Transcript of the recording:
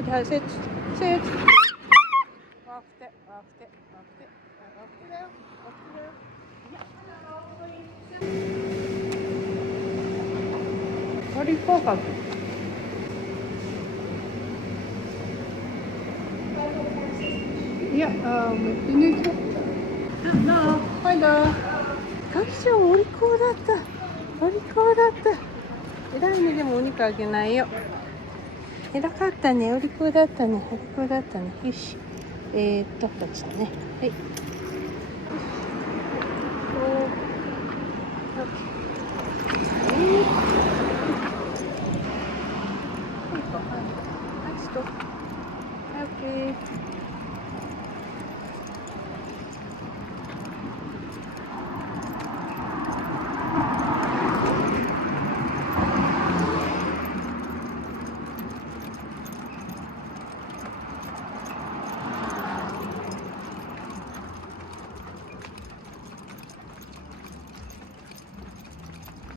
Okay, sit. Sit. Walk it, walk it, walk it. Walk it out, walk it out. What do you call that? Yeah, you need to. No, hi there. ガキちゃんお利口だった。お利口だった。偉いね、でもお肉あげないよ。偉かったね、お利口だったね、お利口だったね。よし。こっちだね。はい。はい、ストップ。オッケー。